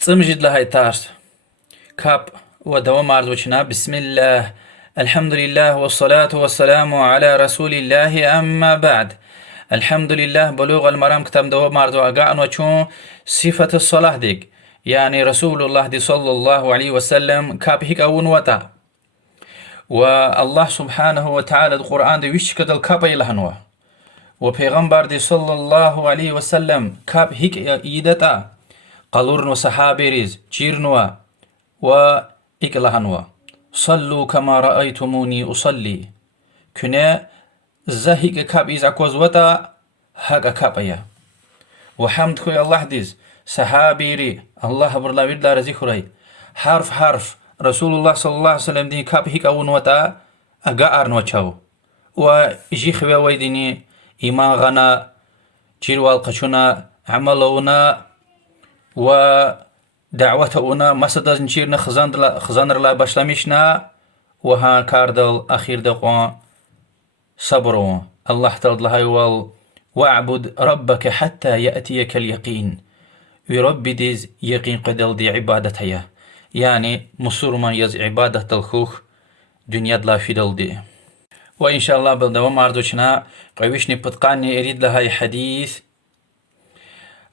تمجد لهاي تارس كاب ودوام عرضوشنا بسم الله الحمد لله والصلاة والسلام على رسول الله أما بعد. الحمد لله بلوغ المرام كتاب دوام عرضو أقعن وشون صفة الصلاة ديك يعني رسول الله دي صلى الله عليه وسلم كاب هيك أون وطا والله سبحانه وتعالى القرآن دي وش كدل كاب يلهنوا وبيغمبر دي صلى الله عليه وسلم كاب هيك يدتا قالورن وصحابي ريز جيرنوا وإكلهنوا صلوا كما رأيتموني أصلي كنا زهيك كاب إذا كوزوتا هاك كابيا وحمد خوي الله ديز صحابي ري الله برلا ورلا رزيخري حرف حرف رسول الله صلى الله عليه وسلم دين كاب هيك أون وتا أقا أرنو تشاو ويجي خوي ويديني إيمان غنا جيروال قشونا عملونا ودعوتنا مسدز نشيرنا خزاندر لا باشلاميشنا وها كاردل أخير دقوا صبروا الله ترد لها يوال واعبد ربك حتى يأتيك اليقين يربي ديز يقين قدل دي عبادتها يعني مصور من يز عبادة الخوخ دنيا دلا في دل دي وإن شاء الله بالدوام عرضوشنا قويشني بتقاني أريد لها حديث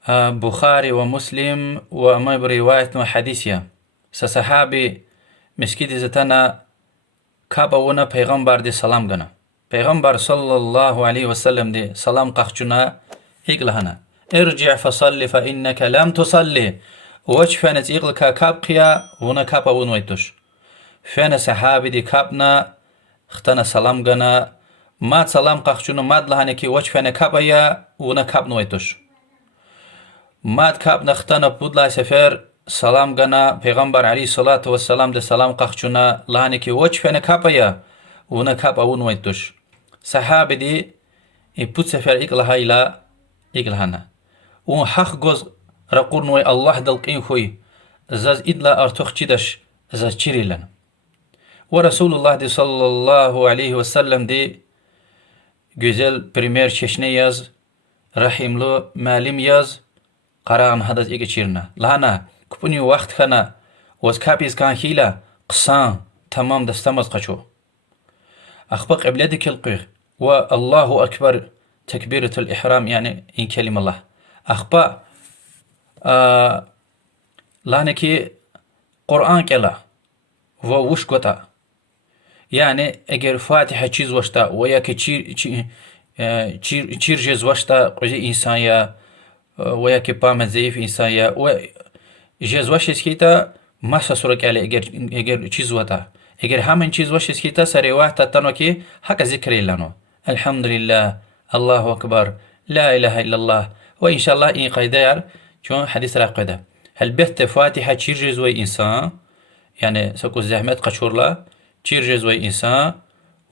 بخاري ومسلم وما برواية حديثية سصحابي مسكيد زتنا كابونا پیغمبر دي سلام غنا پیغمبر صلى الله عليه وسلم دي سلام قخجنا إقلهنا ارجع فصلي فإنك لم تصلي وش فانت إقلك كابقيا ونا كابون ويتوش فانا صحابي دي كابنا اختنا سلام غنا ما سلام قخجنا ماد لهانكي وش فانا كابيا ونا كابن ويتوش ماد كاب نختنا بودلا سفر سلام غنا پیغمبر عليه الصلاة والسلام ده سلام قخچونا لانكي وچ فنا كابيا ونا كاب اون ويتوش صحابه دي بوت سفر اقلها الى اقلهنا و حق غوز رقورنوي الله دلقين خوي زاز ادلا ارتوخ چيدش زاز چيريلن ورسول الله دي صلى الله عليه وسلم دي güzel primer çeşne yaz rahimlu malim yaz قران هذا إيجا تشيرنا لهنا كبني وقت خنا وزكابيز كان هيلا قصان تمام دستمز قشو أخبق أبلادك القيغ والله أكبر تكبيرة الإحرام يعني إن كلمة الله أخبق لانكي قرآن كلا ووش قطع يعني أجر فاتحة چيز وشتا وياك چير جز وشتا قوزي إنسان يا وياكي بام زيف إنسانيا و جز وش اسكيتا ما سسرك على اگر چیز وتا اگر همین چیز وش اسكيتا سري واحد تنو كي حق ذكر لنا الحمد لله الله اكبر لا اله الا الله وان شاء الله ان قيدار شو حديث راقده هل بيت فاتحه چيرجز وي انسان يعني سكو زحمت قشورلا چيرجز وي انسان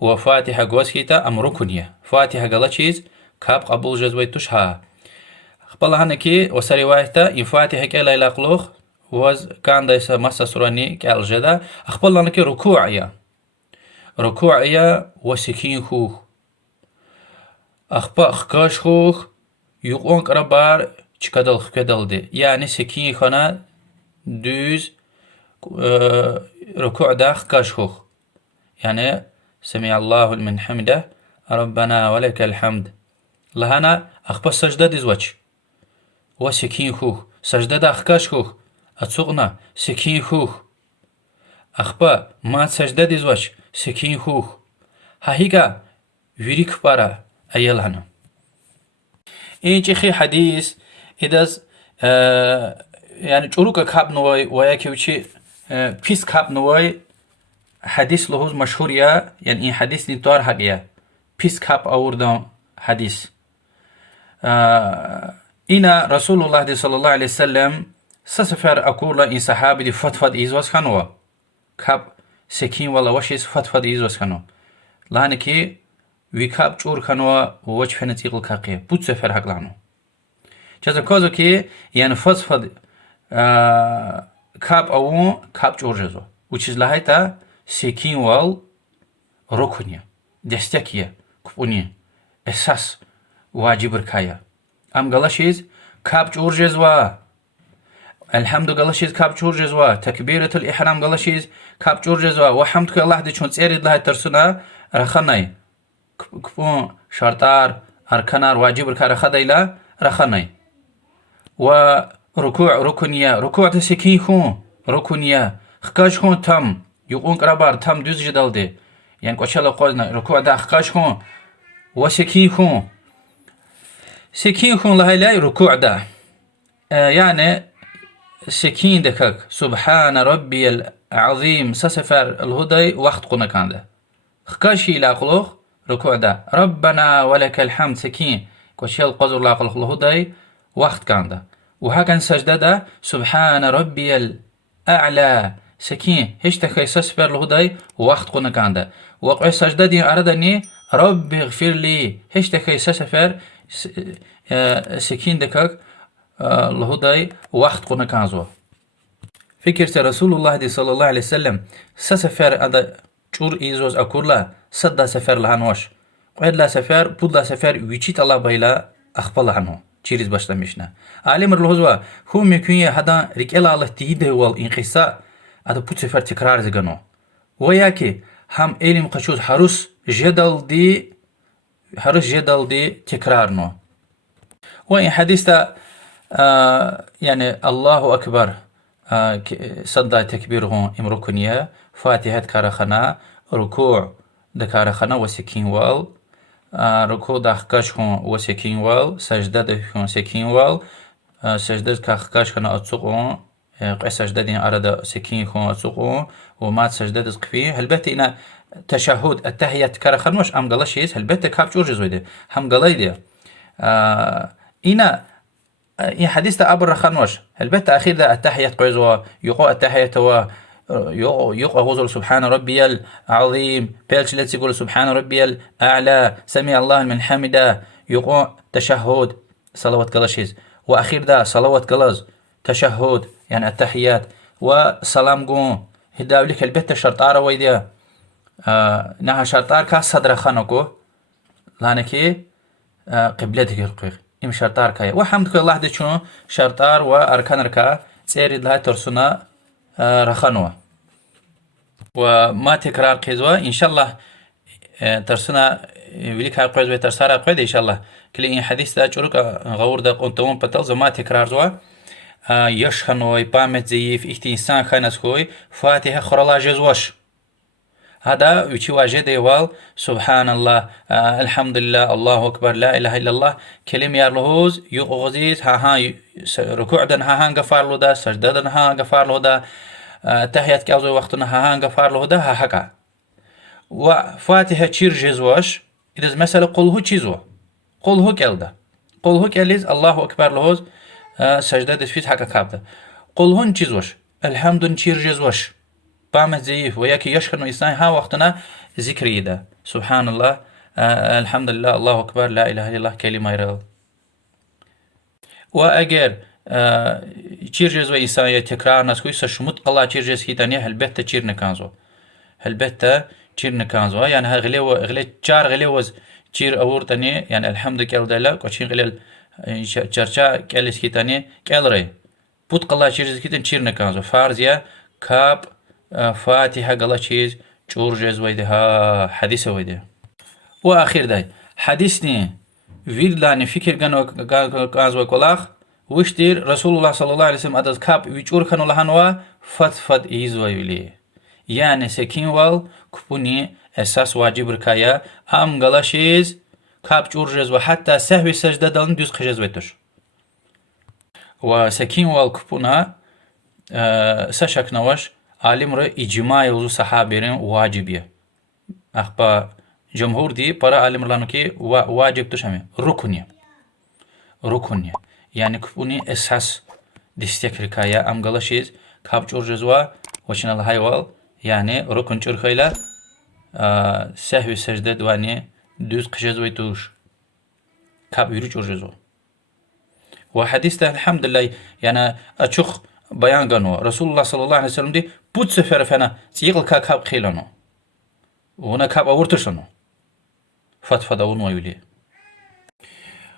وفاتحه غوسكيتا ام ركنيه فاتحه غلا چيز كاب قبول جزوي تشها خبلا هنكي وسري واحدة إن فاتحة كلا إلى قلوخ وز كان دايسا مسا سوراني كالجدا أخبلا هنكي ركوعية وسكين خوخ أخبا أخكاش خوخ يقون كربار چكدل خكدل دي يعني سكين خانا دوز ركوع دا أخكاش خوخ يعني سمع الله من حمده ربنا ولك الحمد لهنا أخبا سجدة ديزواتش وسكين خوخ سجدة دا أخكاش خوخ أتسوغنا سكين خوخ أخبا ما سجدة ديزواش سكين خوخ هايقا ويريك بارا أيالهنا إنجي خي حديث إداز يعني جوروكا كاب نواي وياكي وشي بيس كاب نواي حديث لهوز مشهور يا يعني إن حديث نتوار حقيا بيس كاب أوردان حديث إنا رسول الله دي صلى الله عليه وسلم سسفر أقول إن صحابي دي فتفد إيزواز خانوا كاب سكين ولا وشيس فتفد إيزواز خانوا لانكي وي كاب جور خانوا ووش فنتيق الكاقية بود سفر حق لانو جازا كوزو كي يعني فتفد كاب أو كاب جور جزو وچيز لهايتا سكين وال ركنية دستكية كبونية أساس واجب ركاية ام غلاشيز كاب جورجز وا الحمد قالشيز كاب جورجزوا تكبيرة الإحرام قالشيز كاب جورجزوا وحمدك الله دي شون تسيرد لها ترسنا رخناي كفون شرطار أركانار واجب الكار خديلا رخناي وركوع ركنيا ركوع تسكين خون ركنيا خكاش خون تم يقون قرابار تم دوز جدال دي يعني قوشالا قوزنا ركوع دا خكاش خون وسكين خون سكين خون لهاي لاي ركوع دا يعني سكين دكك سبحان ربي العظيم سسفر الهدى وقت قنا كان ده خكاشي لا قلوخ ركوع ده ربنا ولك الحمد سكين كوشيل قزر لا قلوخ الهدى وقت كان ده وهكذا سجدة ده سبحان ربي الأعلى سكين هش تكي سسفر الهدى وقت قنا كان ده وقع سجدة دي أردني رب اغفر لي هش تكي سسفر سكين دكك الهدى وقت قنا كانزو فكرت رسول الله صلى الله عليه وسلم سسفر هذا چور إيزوز أكورلا صدا سفر لهانوش قيد لا سفر بود لا سفر ويچيت الله بايلا أخبال عنه چيريز başlamışna عالم الهزوا هو ممكن هذا ركلا الله تيده والإنقصاء هذا بود سفر تكرار زغنو وياكي هم علم قشوز حرس جدل دي تكرار نو وإن حديثة يعني الله أكبر صدى تكبيره امركنيا فاتحة كارخنا ركوع دكارخنا وسكين وال ركوع دخكاش هون وسكين وال سجدة دهون سكين وال سجدة كخكاش هنا أتسقون سجدة دين أراد سكين هون أتسقون وما سجدة دقفي هلبت إن تشهد التحيات كارخنا وش أم قلشيس هلبت كاب جورج زويده هم قلايدي إن این حدیث تا ابر خنوش البته اخیر ده التحیات قیزوا یقو التحیات و يقوى غزل سبحان ربي العظيم بيلش لتس يقول سبحان ربي الأعلى سمع الله من حمده يقوى تشهد صلوات قلشيز وأخير ده صلوات قلز تشهد يعني التحيات وسلام قوم هداوليك البيت شرطار ويديا نها شرطار كا صدر خانوكو لانكي قبلتك القيق إم شرطار كاي وحمدك الله دي شنو شرطار وأركان ركا تسيرد لها ترسونا رخانوا وما تكرار قيزوا إن شاء الله ترسونا وليك هاي قيزوا ترسارا قيد إن شاء الله كل إن حديث دا جروك غور دا قنطوون بتلزو ما تكرار زوا يشخنوي بامت زيف إحتي إنسان خانس خوي فاتحة خرلا جزوش هذا وشي واجه ديوال سبحان الله الحمد لله الله أكبر لا إله إلا الله كلمة يرلهوز يغزيز ها ركوع دن ها غفار له دا سجدة دن ها غفار له دا تحيات كازو وقتنا ها غفار له دا ها حكا وفاتحة چير جزوش إذا مثلا قل هو چيزو قل هو كالدا قل هو كاليز الله أكبر لهوز سجدة دسفيت حكا كابدا قل هون چيزوش الحمد چير جزوش بامت زيف وياكي يشخن إنسان ها وقتنا ذكري ده سبحان الله الحمد لله الله أكبر لا إله إلا الله كلمة يرال وأجر چيرجز وإنسان تكرار نسكوي سشمت قلا چيرجز كيتانية هلبتة چير نكانزو هلبتة چير نكانزو يعني غلي چار غليوز چير أورتانية يعني الحمد كالدلا كوشين غلي چرچا كالس كيتانية كالري بود قلا چيرجز كيتان چير نكانزو فارزيا كاب فاتحة قلا چيز چورجز ويدها حديث ويده وآخر داي حديثني ويرلاني فكر كانوا كولاخ وشتير رسول الله صلى الله عليه وسلم أدز كاب ويچور كانوا لهانوا فت إيز ويلي يعني سكين وال كبوني أساس واجب ركايا أم قلا شيز كاب چورجز وحتى سهوي سجدة دلن دوز خجز ويتش وسكين وال كبونا سشك نواش عالم رو إجماع وزو صحابيرين واجبية أخبا جمهور دي برا عالم لانو كي واجب تشامي ركنية يعني كفوني اساس دستيك ركايا ام غلاشيز كاب جورجزوا وشن الهايوال يعني ركن چرخيلا سهو سجده دواني دوز قشزوي توش كاب يرو جورجزوا وحديث الحمد لله يعني اشخ بيان غنو رسول الله صلى الله عليه وسلم دي بود سفر فنا تيقل كاب خيلانو ونا كاب اورتشنو فضاون ويولي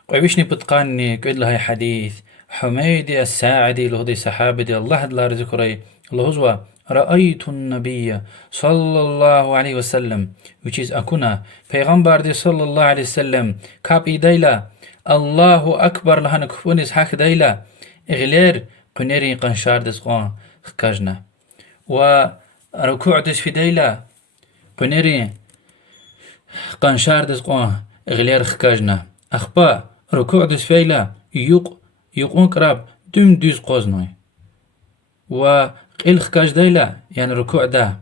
قويشني بتقاني قيد لها حديث حميد الساعدي لهدي صحابي دي الله دلار ذكري لهزوا رأيت النبي صلى الله عليه وسلم which is أكونا پیغمبر دي صلى الله عليه وسلم كاب إيديلا الله أكبر لهن كفونيز حق ديلا إغلير قنيري قنشار دس قوان خكاجنا وركوع دس في ديلا قنيري قنشار دس قوان إغلير خكاجنا أخبا ركوع دس فيلا يقون قراب دم دوز قوزنوي وقيل خكاج ديلا يعني ركوع دا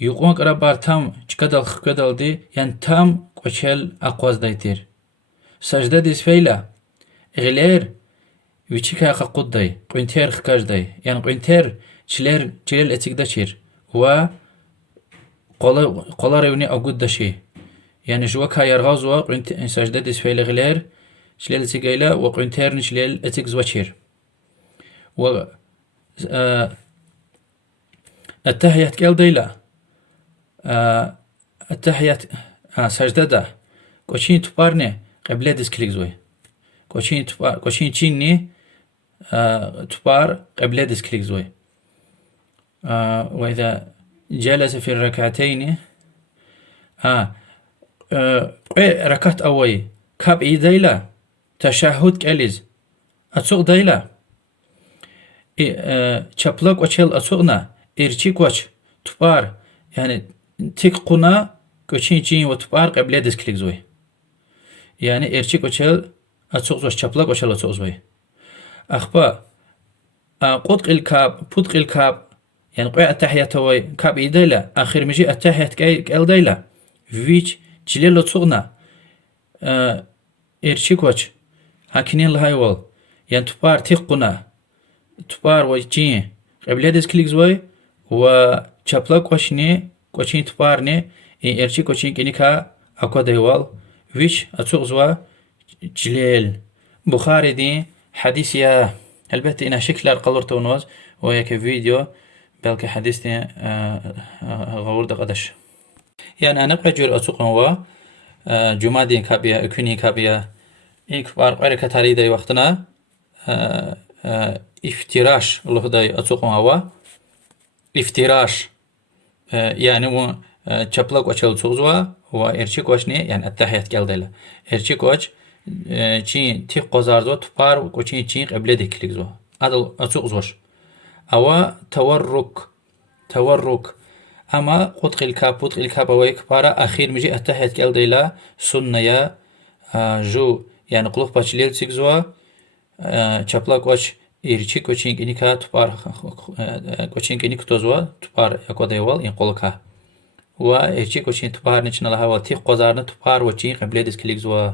يقون قراب بار تام چكدل خكدل دي يعني تام قوشل أقواز دايتير سجده ديس فيلا غلير ويشيكا قد داي قوينتير خكاج داي يعني قوينتير چلير اتيك دا چير و قولا ريوني أقود دا شي يعني جوكا يرغازوا قوينتير سجده ديس فيلا غلير چليل اتيك ايلا و قوينتير چليل اتيك زوا چير و التحيات كيل ديلا التحيات سجده دا قوشين تبارني قبل ديس كليك زوي قوشين چيني تبار قبل ديس كليك زوي وإذا جلس في الركعتين ركعت أوي كاب إي ديلا تشهد كاليز أتسوق ديلا چپلق وچل أتسوقنا إرچيك وچ تبار يعني تيك قنا قوشين چين و تبار قبل ديس كليك زوي يعني إرچيك وچل أتسوق زوش چپلق وچل أتسوق زوي أخبا قدق الكاب بدق الكاب يعني قوي التحيات هوي كاب إيديلا آخر مجي التحيات كال ديلا فيش جليل أتسوقنا إرچيك وچ هاكينين لهاي وال يعني تبار تيقنا تبار وچين قبل ديس كليك زوي و چپلق وچني وچين تبارني إرچيك وچين كنيكا أكوا ديوال فيش أتسوق زوا جليل بخاري دي حديثيا البته إنا شكل قلرتو نوز وياك فيديو بلك حديثي غورد قدش يعني أنا بجور أتسوق هو جمادين كابيا أكوني كابيا إكبار قرية تاري داي وقتنا افتراش الله داي أتسوق هو افتراش يعني و چپلق وچل سوزوا و إرچيك وچني يعني التحيات كال ديلا إرچيك وچ چين تيق قزارزوا تبار وچين چين قبل دي كليك زوا أدل أتسوق زوش أو تورك أما قدق الكاب ويك بارا أخير مجي التحيات كال ديلا سنة يا جو يعني قلوب باشليل تيق زوا چپلق وچ إرچيك وچين كنيكا تبار وچين كنيك توزوا تبار يكو ديوال إن قولكا و إرچيك وچين تبار نچنا لها والتيق قزارنا تبار وچين قبل دي كليك زوا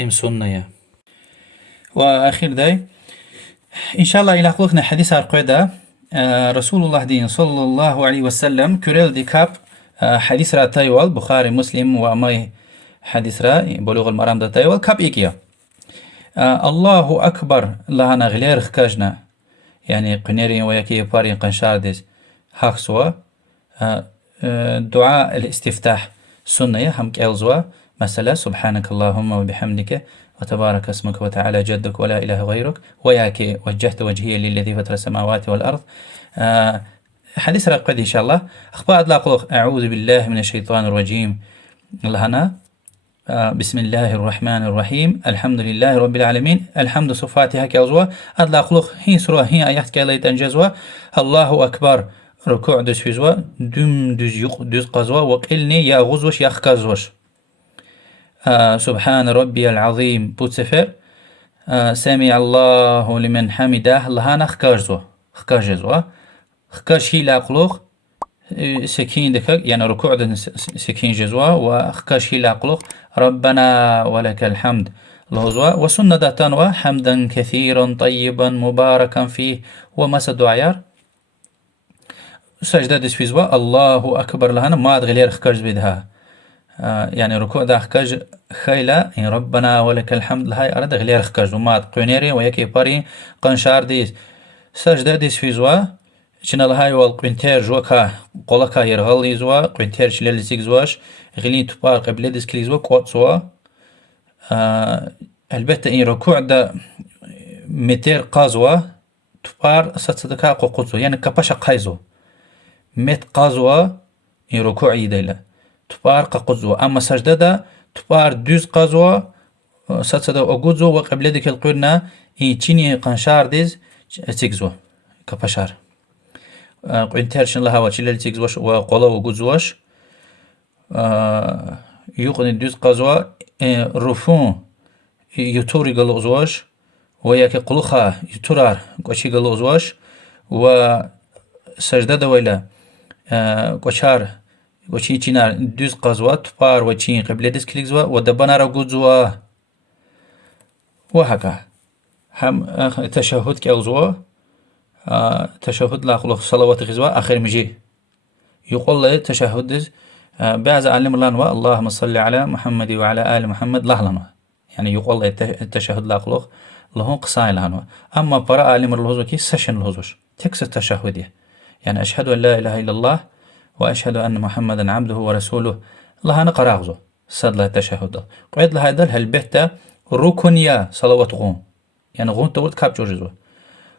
ام سنة وأخير داي إن شاء الله إلى قلقنا حديث القيدة رسول الله دين صلى الله عليه وسلم كريل دي كاب حديث را تايوال بخاري مسلم وأماي حديث را بلوغ المرام دا تايوال كاب إيكيا الله أكبر لهنا غلير خكاجنا يعني قنيرين ويكي بارين قنشار ديز حقسوا دعاء الاستفتاح سنة هم كالزوا مثلا سبحانك اللهم وبحمدك وتبارك اسمك وتعالى جدك ولا إله غيرك وياك وجهت وجهي للذي فطر السماوات والأرض حديث رقد إن شاء الله أخبار أطلاق أعوذ بالله من الشيطان الرجيم لهنا بسم الله الرحمن الرحيم الحمد لله رب العالمين الحمد صفاتها كالزوا أطلاق هين سروة هين آيات كاليت أنجزوا الله أكبر ركوع دوز فيزوا دم دوز يق دوز قزوا وقلني يا غزوش يا خكازوش سبحان ربي العظيم بوتسفر سمع الله لمن حمده لهانا خكاجزوا خكاشي لاقلوخ سكين دكك يعني ركوع سكين جزوا وخكاشي لاقلوخ ربنا ولك الحمد لهزوا وسنة داتانوا حمدا كثيرا طيبا مباركا فيه ومسد عيار سجدة دسفيزوا الله أكبر لهانا ما غير خكاج بدها يعني ركوع دا خكاج خيلا إن ربنا ولك الحمد لهاي أرد غير خكاج وما قينيري ويكي باري قنشار ديس سجدة دسفيزوا چنا لهاي والقنتير جوكا قولكا يرغل زوا قنتير شلال زيغزواش غلين تبار قبل ديس كليزوا قوت زوا البته إن ركوع دا متر قازوا تبار ستدكا قوقوزو يعني كباشا قايزو مت قازوا ركوع يديلا تبار قوقوزو أما سجدة دا تبار دوز قازوا ستدا أوغوزو وقبل ذلك القرنا تشيني قنشار ديز تيكزو كباشار قنترشن لها وشيل تيكزوش وقولا وغوزوش يقن دوز قازوا رفون يتوري قلوزوش وياك قلوخا يتورار قوشي قلوزوش وسجدة دويلا قوشار قوشي تشينار دوز قازوا تبار وشين قبل ديس كليكزوا ودبنا رغوزوا وهكا هم تشهد كالزوا تشهد لا قلوخ صلوات غزوا آخر مجي يقول لي تشهد بعد علم الله اللهم صل على محمد وعلى آل محمد لهلنا يعني يقول لي التشهد لا قلوخ لهون قصاي لهنا أما براء علم الهزو كي سشن الهزوش تكس التشهد يعني أشهد أن لا إله إلا الله وأشهد أن محمدا عبده ورسوله لها نقرأ غزو صد له التشهد قعد لها دل هالبهتا ركن يا صلوات غون يعني غون تقول كاب جوجزو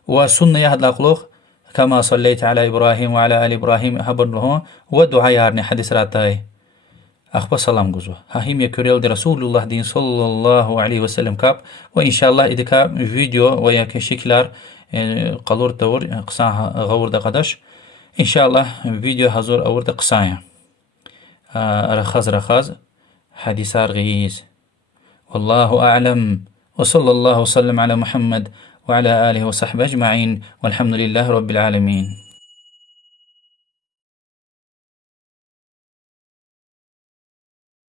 وسنة يا هاد لاقلوخ كما صليت على إبراهيم وعلى آل إبراهيم هبر لهون ودعاء يارني حديث راتاي أخبر سلام جزوه هاهم يكريل دي رسول الله دين صلى الله عليه وسلم كاب وإن شاء الله إذا كاب فيديو وياك شكلار قلور تور قصاها غور دقدش إن شاء الله فيديو هزور أور دقصايا رخاز حديث رغيز والله أعلم وصلى الله وسلم على محمد وعلى آله وصحبه أجمعين والحمد لله رب العالمين.